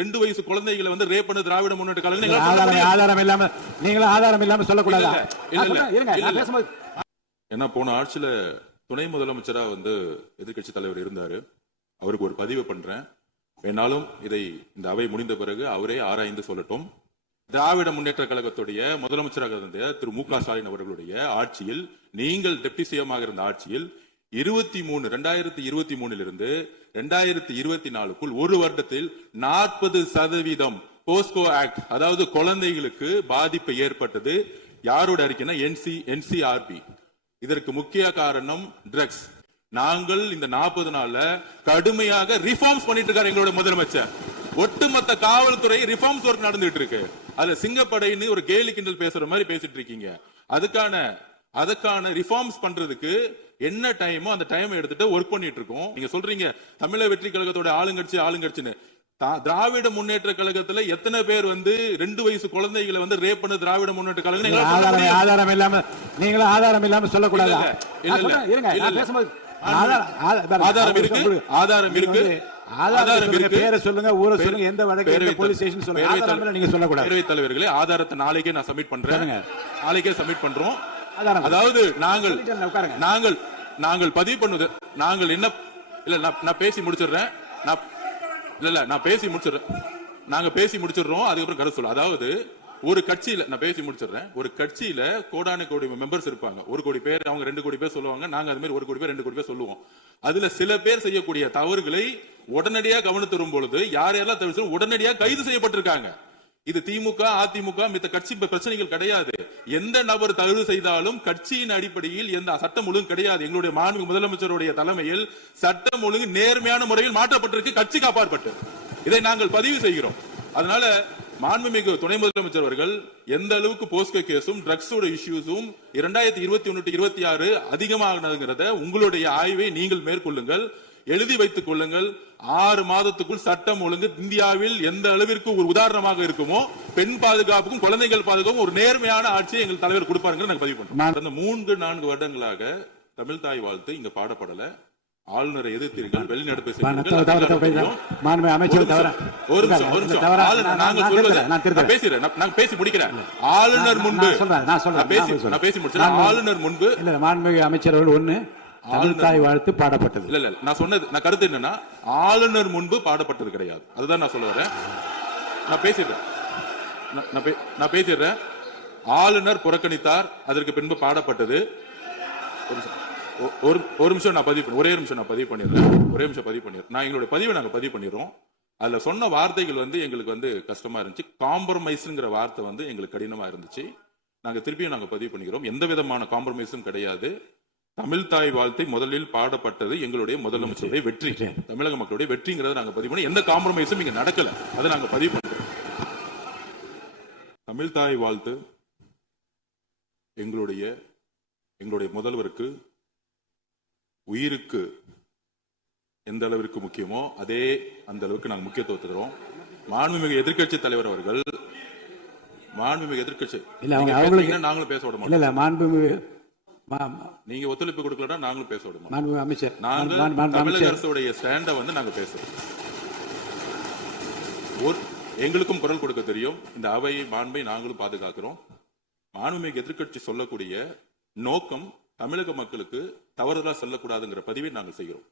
2 வயசு குழந்தைகளை வந்து ரேப் பண்ண திராவிட முன்னேற்ற கழகம் ஆதாரம் இல்லாம நீங்களும் ஆதாரம் இல்லாம சொல்லக்கூடாது. ஏன்னா போன ஆட்சியில துணை முதலமைச்சரா வந்து எதிர்கட்சி தலைவர் இருந்தாரு. அவருக்கு ஒரு பதிவு பண்றேன். வேணாலும் இதை இந்த அவை முடிந்த பிறகு அவரே ஆராய்ந்து சொல்லட்டும். திராவிட முன்னேற்ற கழகத்துடைய முதலமைச்சராக இருந்த திரு மு.க. ஸ்டாலின் அவர்களுடைய ஆட்சியில், நீங்கள் டெப்டி சிஎமாக இருந்த ஆட்சியில் 2023 இருந்து 2024க்குள் ஒரு வருடத்தில் 40% போஸ்கோ ஆக்ட், அதாவது குழந்தைகளுக்கு பாதிப்பு ஏற்பட்டது. யாரோட அறிக்கைன்னா என்சிஆர்பி. இதற்கு முக்கிய காரணம் ட்ரக்ஸ். நாங்கள் இந்த 40 நாள்ல கடுமையாக ரிஃபார்ம்ஸ் பண்ணிட்டு இருக்காரு எங்களோட முதலமைச்சர். ஒட்டுமொத்த காவல்துறை ரிஃபார்ம்ஸ் ஒர்க் நடந்துட்டு இருக்கு. அதுல சிங்கப்படைன்னு ஒரு கேலி கிண்டல் பேசுற மாதிரி பேசிட்டு இருக்கீங்க. அதுக்கான ரிஃபார்ம்ஸ் பண்றதுக்கு என்ன டைமோ அந்த டைம் எடுத்துட்டு ஒர்க் பண்ணிட்டு இருக்கோம். நீங்க சொல்றீங்க தமிழக வெற்றி கழகத்தோட ஆளுங்கட்சின்னு. திராவிட முன்னேற்ற கழகத்துல எத்தனை பேர் வந்து 2 வயசு குழந்தைகளை வந்து ரேப் பண்ண திராவிட முன்னேற்ற கழகம் ஆதாரம் இல்லாம நீங்களும் ஆதாரம் இல்லாம சொல்லக்கூடாது. ஆதாரம் இருக்கு. பேரை சொல்லுங்க, ஊரை சொல்லுங்க, எந்த வழக்கு, போலீஸ் ஸ்டேஷன் சொல்லுங்க. ஆதாரம் நீங்க சொல்லக்கூடாது. பேரவைத் தலைவர்களே, ஆதாரத்தை நாளைக்கே நான் சப்மிட் பண்றேன். நாளைக்கே சப்மிட் பண்றோம். அதாவது நாங்கள் பதிவு பண்ணுது, நாங்கள் என்ன இல்ல நான் பேசி முடிச்சிடுறேன். நாங்க பேசி முடிச்சிடுறோம். அதுக்கப்புறம் கருத்து சொல்ல. அதாவது ஒரு கட்சியில நான் பேசி முடிச்சிடுறேன். ஒரு கட்சியில கோடான கோடி மெம்பர்ஸ் இருப்பாங்க. 1 கோடி பேர், அவங்க 2 கோடி பேர் சொல்லுவாங்க. நாங்க அது மாதிரி 1 கோடி பேர் 2 கோடி பேர் சொல்லுவோம். அதுல சில பேர் செய்யக்கூடிய தவறுகளை உடனடியாக கவனித்து வரும் பொழுது யாரெல்லாம் தவிர உடனடியாக கைது செய்யப்பட்டிருக்காங்க. இது திமுக, அதிமுக மித்த கட்சி பிரச்சனைகள் கிடையாது. எந்த நபர் தவறு செய்தாலும் கட்சியின் அடிப்படையில் எந்த சட்டம் ஒழுங்கு கிடையாது. எங்களுடைய மாண்புமிகு முதலமைச்சருடைய தலைமையில் சட்டம் ஒழுங்கு நேர்மையான முறையில் மாற்றப்பட்டிருக்கு, கட்சி காப்பாற்றப்பட்டு. இதை நாங்கள் பதிவு செய்கிறோம். அதனால மாண்புமிகு துணை முதலமைச்சர் அவர்கள் எந்த அளவுக்கு போஸ்கோ கேஸும் ட்ரக்ஸோட இஷ்யூஸும் 2021-26 அதிகமாகிறத உங்களுடைய ஆய்வை நீங்கள் மேற்கொள்ளுங்கள், எழுதி வைத்துக் கொள்ளுங்கள். 6 மாதத்துக்குள் சட்டம் ஒழுங்கு இந்தியாவில் எந்த அளவிற்கு ஒரு உதாரணமாக இருக்குமோ, பெண் பாதுகாப்புக்கும் குழந்தைகள் பாதுகாப்புக்கும் ஒரு நேர்மையான ஆட்சியை எங்கள் தலைவர் கொடுப்பாருங்க நாங்கள் பதிவு பண்றோம். கடந்த 3-4 வருடங்களாக தமிழ் தாய் வாழ்த்து இங்க பாடப்படல. ஆளுநரை எதிர்த்தீர்கள், வெளிநடப்பு பேசி முடிக்கிறேன். ஆளுநர் முன்பு மாண்புமிகு அமைச்சர்கள் தாய் வாழ்த்து பாடப்பட்டது. இல்ல நான் சொன்னது, நான் கருத்து என்னன்னா, ஆளுநர் முன்பு பாடப்பட்டது கிடையாது. அதுதான் நான் சொல்ல வரேன். நான் பேசிடுறேன். ஆளுநர் புறக்கணித்தார், அதற்கு பின்பு பாடப்பட்டது. ஒரு நிமிஷம் நான் பதிவு பண்ணி, ஒரே நிமிஷம் நான் பதிவு பண்ணிடுறேன். நான் எங்களுடைய பதிவை நாங்க பதிவு பண்ணிடுறோம். அதுல சொன்ன வார்த்தைகள் வந்து எங்களுக்கு வந்து கஷ்டமா இருந்துச்சு. காம்ப்ரமைஸ்ங்கிற வார்த்தை வந்து எங்களுக்கு கடினமா இருந்துச்சு. நாங்க திருப்பியும் நாங்க பதிவு பண்ணிக்கிறோம். எந்த விதமான காம்ப்ரமைஸும் கிடையாது. தமிழ் தாய் வாழ்த்தை முதலில் பாடப்பட்டது எங்களுடைய முதலமைச்சருடைய வெற்றி, தமிழக மக்களுடைய வெற்றிங்கிறத நாங்க பதிவு பண்ணி, எந்த காம்ப்ரமைஸும் இங்க நடக்கல. அதை நாங்க பதிவு பண்றோம். தமிழ் தாய் வாழ்த்து எங்களுடைய முதல்வருக்கு உயிருக்கு எந்த அளவிற்கு முக்கியமோ அதே அந்த அளவுக்கு நாங்கள் முக்கியத்துவம் தருவோம். மாண்புமிகு எதிர்க்கட்சி தலைவர் அவர்கள், மாண்புமிகு எதிர்க்கட்சி நாங்களும் பேச விட மாட்டோம். மாண்புமிகு நீங்க ஒத்துழைப்பு கொடுக்கலன்னா நாங்களும் பேச விட மாட்டோம். அமைச்சர், நாங்கள் தமிழக அரசுடைய ஸ்டாண்ட வந்து நாங்க பேசுறோம். எங்களுக்கும் குரல் கொடுக்க தெரியும். இந்த அவையை மாண்பை நாங்களும் பாதுகாக்கிறோம். மாண்புமிகு எதிர்க்கட்சி சொல்லக்கூடிய நோக்கம் தமிழக மக்களுக்கு தவறுதலா செல்லக்கூடாதுங்கிற பதிவை நாங்கள் செய்கிறோம்.